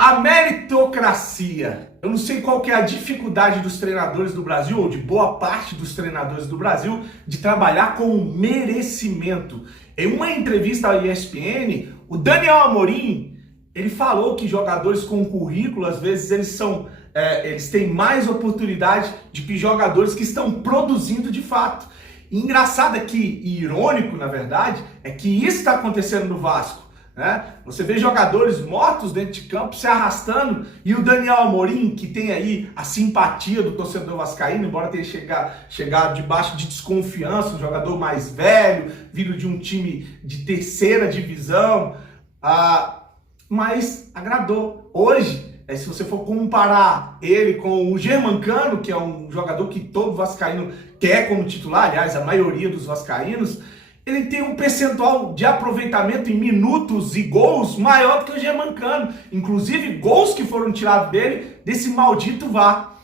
A meritocracia. Eu não sei qual que é a dificuldade dos treinadores do Brasil, ou de boa parte dos treinadores do Brasil, de trabalhar com o merecimento. Em uma entrevista à ESPN, o Daniel Amorim, ele falou que jogadores com currículo, às vezes, eles têm mais oportunidade de que jogadores que estão produzindo de fato. E engraçado e irônico, na verdade, é que isso está acontecendo no Vasco. Você vê jogadores mortos dentro de campo se arrastando, e o Daniel Amorim, que tem aí a simpatia do torcedor vascaíno, embora tenha chegado debaixo de desconfiança, um jogador mais velho, vindo de um time de terceira divisão, mas agradou. Hoje, se você for comparar ele com o Germancano, que é um jogador que todo vascaíno quer como titular, aliás, a maioria dos vascaínos, ele tem um percentual de aproveitamento em minutos e gols maior do que o Germancano. Inclusive, gols que foram tirados dele, desse maldito VAR.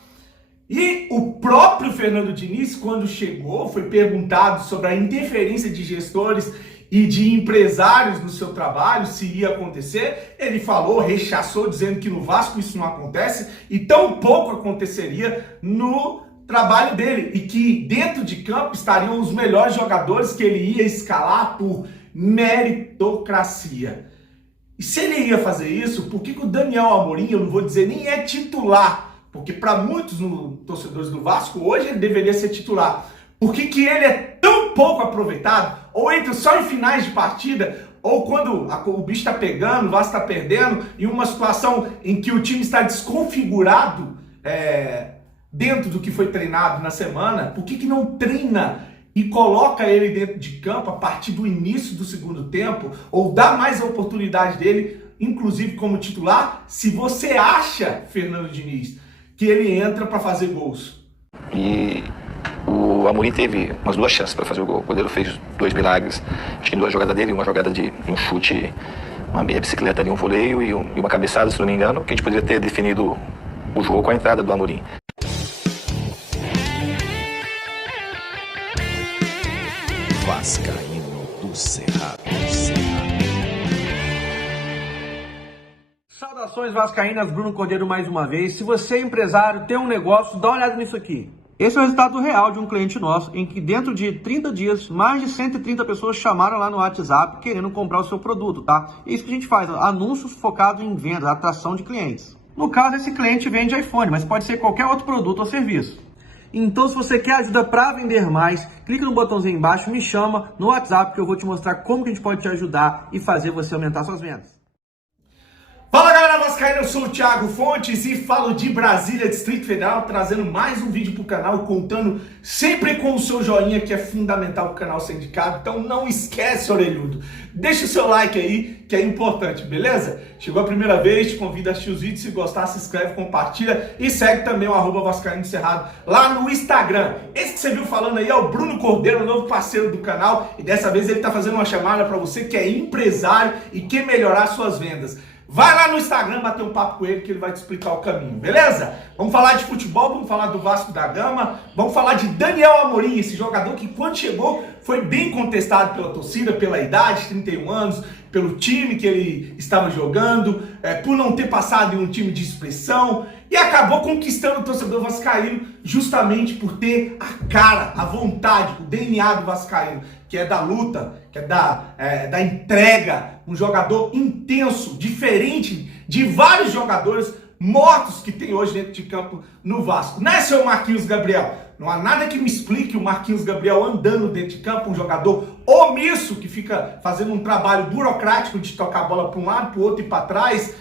E o próprio Fernando Diniz, quando chegou, foi perguntado sobre a interferência de gestores e de empresários no seu trabalho, se ia acontecer. Ele falou, rechaçou, dizendo que no Vasco isso não acontece, e tão pouco aconteceria no trabalho dele, e que dentro de campo estariam os melhores jogadores que ele ia escalar por meritocracia. E se ele ia fazer isso, por que o Daniel Amorim, eu não vou dizer nem é titular, porque para muitos torcedores do Vasco, hoje ele deveria ser titular. Por que ele é tão pouco aproveitado, ou entra só em finais de partida, ou quando o bicho está pegando, o Vasco está perdendo, em uma situação em que o time está desconfigurado, dentro do que foi treinado na semana, por que não treina e coloca ele dentro de campo a partir do início do segundo tempo, ou dá mais a oportunidade dele, inclusive como titular, se você acha, Fernando Diniz, que ele entra para fazer gols? E o Amorim teve umas duas chances para fazer o gol. O goleiro fez dois milagres, acho que em duas jogadas dele, uma jogada de um chute, uma meia bicicleta ali, um voleio e uma cabeçada, se não me engano, que a gente poderia ter definido o jogo com a entrada do Amorim. Vascaíno do Cerrado. Saudações vascaínas, Bruno Cordeiro mais uma vez. Se você é empresário, tem um negócio, dá uma olhada nisso aqui. Esse é o resultado real de um cliente nosso, em que dentro de 30 dias, mais de 130 pessoas chamaram lá no WhatsApp querendo comprar o seu produto, tá? É isso que a gente faz, anúncios focados em vendas, atração de clientes. No caso, esse cliente vende iPhone, mas pode ser qualquer outro produto ou serviço. Então, se você quer ajuda para vender mais, clica no botãozinho embaixo, me chama no WhatsApp que eu vou te mostrar como que a gente pode te ajudar e fazer você aumentar suas vendas. Fala galera vascaína, eu sou o Thiago Fontes e falo de Brasília, Distrito Federal, trazendo mais um vídeo para o canal, contando sempre com o seu joinha, que é fundamental para o canal ser indicado. Então não esquece, orelhudo, deixa o seu like aí, que é importante, beleza? Chegou a primeira vez, te convido a assistir os vídeos, se gostar, se inscreve, compartilha e segue também o @Vascaíno do Cerrado lá no Instagram. Esse que você viu falando aí é o Bruno Cordeiro, o novo parceiro do canal, e dessa vez ele está fazendo uma chamada para você que é empresário e quer melhorar suas vendas. Vai lá no Instagram bater um papo com ele que ele vai te explicar o caminho, beleza? Vamos falar de futebol, vamos falar do Vasco da Gama, vamos falar de Daniel Amorim, esse jogador que quando chegou foi bem contestado pela torcida, pela idade, 31 anos, pelo time que ele estava jogando, por não ter passado em um time de expressão, e acabou conquistando o torcedor vascaíno justamente por ter a cara, a vontade, o DNA do vascaíno, que é da luta, que é da entrega, um jogador intenso, diferente de vários jogadores mortos que tem hoje dentro de campo no Vasco. Não é, seu Marquinhos Gabriel? Não há nada que me explique o Marquinhos Gabriel andando dentro de campo, um jogador omisso que fica fazendo um trabalho burocrático de tocar a bola para um lado, para o outro e para trás,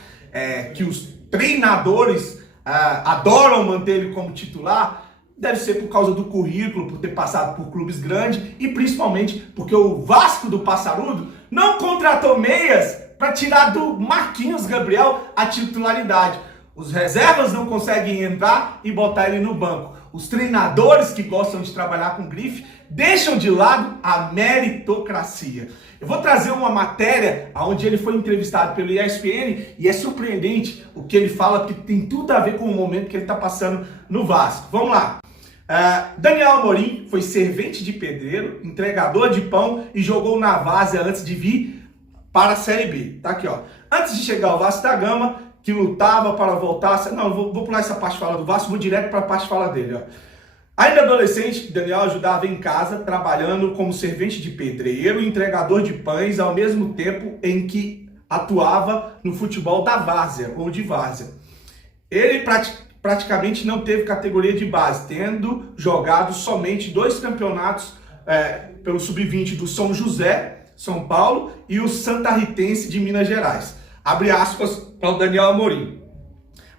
que os treinadores adoram manter ele como titular. Deve ser por causa do currículo, por ter passado por clubes grandes e principalmente porque o Vasco do Passarudo não contratou meias para tirar do Marquinhos Gabriel a titularidade. Os reservas não conseguem entrar e botar ele no banco. Os treinadores que gostam de trabalhar com grife deixam de lado a meritocracia. Eu vou trazer uma matéria onde ele foi entrevistado pelo ESPN e é surpreendente o que ele fala, porque tem tudo a ver com o momento que ele está passando no Vasco. Vamos lá. Daniel Amorim foi servente de pedreiro, entregador de pão e jogou na várzea antes de vir para a Série B. Tá aqui, ó. Antes de chegar ao Vasco da Gama, que lutava para voltar. Não, vou pular essa parte fala do Vasco, vou direto para a parte fala dele. Ó. Ainda adolescente, Daniel ajudava em casa, trabalhando como servente de pedreiro e entregador de pães, ao mesmo tempo em que atuava no futebol da várzea, ou de várzea. Ele praticamente não teve categoria de base, tendo jogado somente 2 campeonatos pelo Sub-20 do São José, São Paulo, e o Santa Ritense de Minas Gerais. Abre aspas para o Daniel Amorim.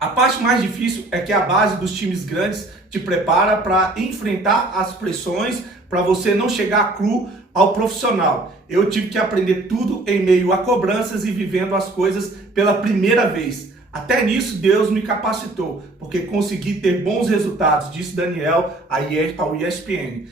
A parte mais difícil é que a base dos times grandes te prepara para enfrentar as pressões, para você não chegar cru ao profissional. Eu tive que aprender tudo em meio a cobranças e vivendo as coisas pela primeira vez. Até nisso Deus me capacitou, porque consegui ter bons resultados, disse Daniel ao ESPN.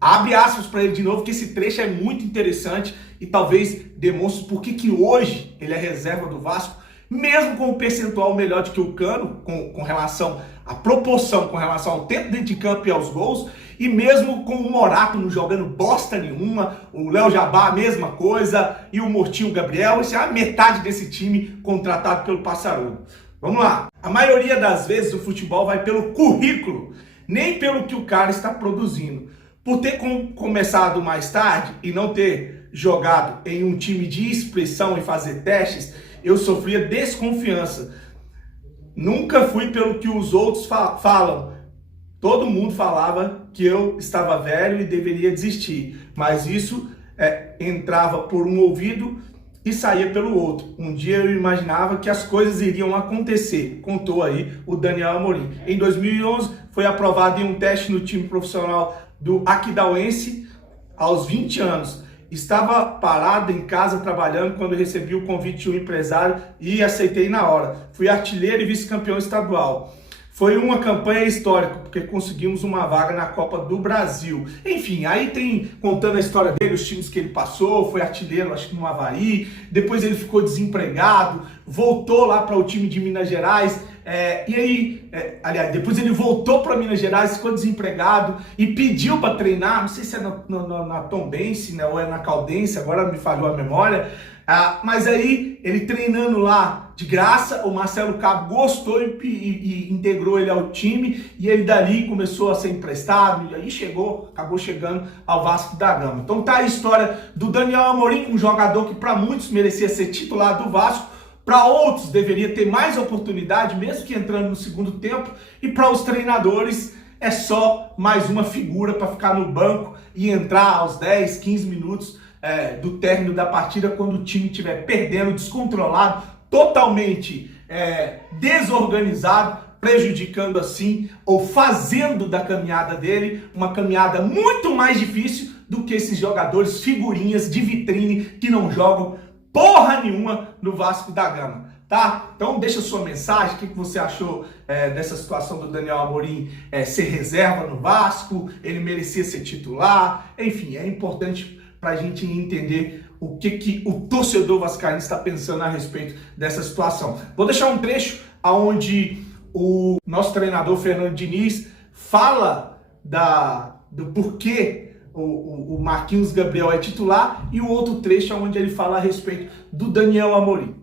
Abre aspas para ele de novo, que esse trecho é muito interessante e talvez demonstre por que hoje ele é reserva do Vasco, mesmo com um percentual melhor do que o Cano, com relação à proporção, com relação ao tempo dentro de campo e aos gols, e mesmo com o Morato não jogando bosta nenhuma, o Léo Jabá a mesma coisa, e o Mortinho Gabriel, isso é a metade desse time contratado pelo Passarudo. Vamos lá. A maioria das vezes o futebol vai pelo currículo, nem pelo que o cara está produzindo. Por ter começado mais tarde e não ter jogado em um time de expressão e fazer testes, eu sofria desconfiança. Nunca fui pelo que os outros falam. Todo mundo falava que eu estava velho e deveria desistir, mas isso entrava por um ouvido e saía pelo outro. Um dia eu imaginava que as coisas iriam acontecer, contou aí o Daniel Amorim. Em 2011 foi aprovado em um teste no time profissional do Aquidauense aos 20 anos. Estava parado em casa trabalhando quando recebi o convite de um empresário e aceitei na hora. Fui artilheiro e vice-campeão estadual. Foi uma campanha histórica, porque conseguimos uma vaga na Copa do Brasil. Enfim, aí tem contando a história dele, os times que ele passou, foi artilheiro, acho que no Avaí, depois ele ficou desempregado, voltou lá para o time de Minas Gerais, aliás, depois ele voltou para Minas Gerais, ficou desempregado e pediu para treinar, não sei se é na Tombense, né, ou é na Caldense, agora me falhou a memória, mas aí ele treinando lá de graça, o Marcelo Cabo gostou e integrou ele ao time, e ele dali começou a ser emprestado, e aí acabou chegando ao Vasco da Gama. Então tá a história do Daniel Amorim, um jogador que para muitos merecia ser titular do Vasco, para outros deveria ter mais oportunidade, mesmo que entrando no segundo tempo, e para os treinadores é só mais uma figura para ficar no banco e entrar aos 10, 15 minutos do término da partida, quando o time estiver perdendo, descontrolado, totalmente desorganizado, prejudicando assim, ou fazendo da caminhada dele uma caminhada muito mais difícil do que esses jogadores figurinhas de vitrine que não jogam porra nenhuma no Vasco da Gama, tá? Então deixa sua mensagem, o que você achou dessa situação do Daniel Amorim ser reserva no Vasco, ele merecia ser titular, enfim, é importante para a gente entender o que o torcedor vascaíno está pensando a respeito dessa situação. Vou deixar um trecho onde o nosso treinador Fernando Diniz fala do porquê o Marquinhos Gabriel é titular, e o outro trecho onde ele fala a respeito do Daniel Amorim.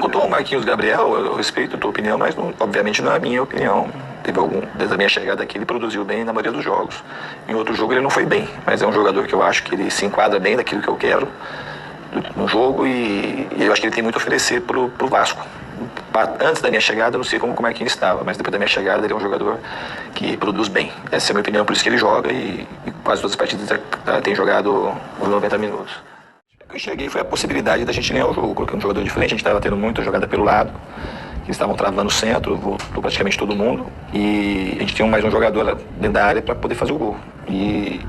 Quanto ao Marquinhos Gabriel, eu respeito a tua opinião, mas obviamente não é a minha opinião. Desde a minha chegada aqui, ele produziu bem na maioria dos jogos. Em outro jogo ele não foi bem, mas é um jogador que eu acho que ele se enquadra bem naquilo que eu quero no jogo, e eu acho que ele tem muito a oferecer pro Vasco. Antes da minha chegada, eu não sei como o Marquinhos estava, mas depois da minha chegada ele é um jogador que produz bem. Essa é a minha opinião, por isso que ele joga, e quase todas as partidas tem jogado os 90 minutos. O que eu cheguei foi a possibilidade da gente ganhar o jogo, colocando um jogador diferente. A gente estava tendo muita jogada pelo lado, que estavam travando o centro, voltou praticamente todo mundo, e a gente tinha mais um jogador dentro da área para poder fazer o gol. E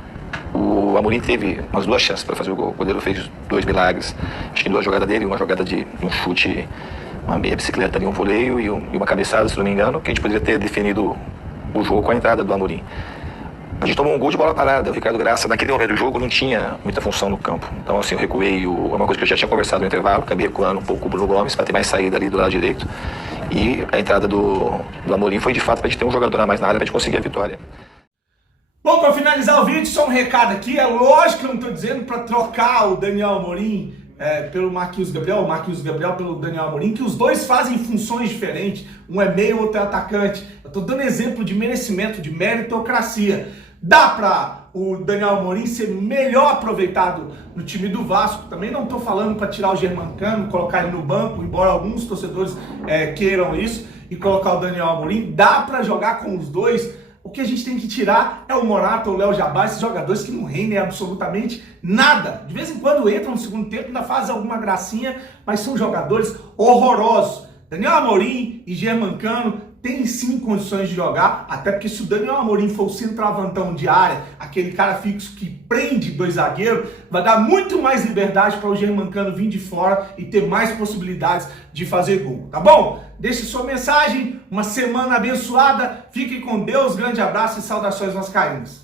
o Amorim teve umas 2 chances para fazer o gol. O goleiro fez 2 milagres, acho que 2 jogadas dele, uma jogada de um chute, uma meia bicicleta ali, um voleio e uma cabeçada, se não me engano, que a gente poderia ter definido o jogo com a entrada do Amorim. A gente tomou um gol de bola parada. O Ricardo Graça, naquele momento do jogo, não tinha muita função no campo. Então, assim, eu recuei, uma coisa que eu já tinha conversado no intervalo, acabei recuando um pouco o Bruno Gomes para ter mais saída ali do lado direito. E a entrada do Amorim foi, de fato, para a gente ter um jogador a mais na área para a gente conseguir a vitória. Bom, para finalizar o vídeo, só um recado aqui. É lógico que eu não estou dizendo para trocar o Daniel Amorim pelo Marquinhos Gabriel, o Marquinhos Gabriel pelo Daniel Amorim, que os dois fazem funções diferentes, um é meio, outro é atacante. Eu estou dando exemplo de merecimento, de meritocracia. Dá para o Daniel Amorim ser melhor aproveitado no time do Vasco. Também não estou falando para tirar o Germancano, colocar ele no banco, embora alguns torcedores queiram isso, e colocar o Daniel Amorim. Dá para jogar com os dois. O que a gente tem que tirar é o Morata, o Léo Jabá, esses jogadores que não rendem absolutamente nada. De vez em quando entram no segundo tempo, ainda fazem alguma gracinha, mas são jogadores horrorosos. Daniel Amorim e Germancano têm sim condições de jogar, até porque se o Daniel Amorim for o centroavantão de área, aquele cara fixo que prende dois zagueiros, vai dar muito mais liberdade para o Germancano vir de fora e ter mais possibilidades de fazer gol, tá bom? Deixe sua mensagem, uma semana abençoada, fiquem com Deus, grande abraço e saudações vascaínas.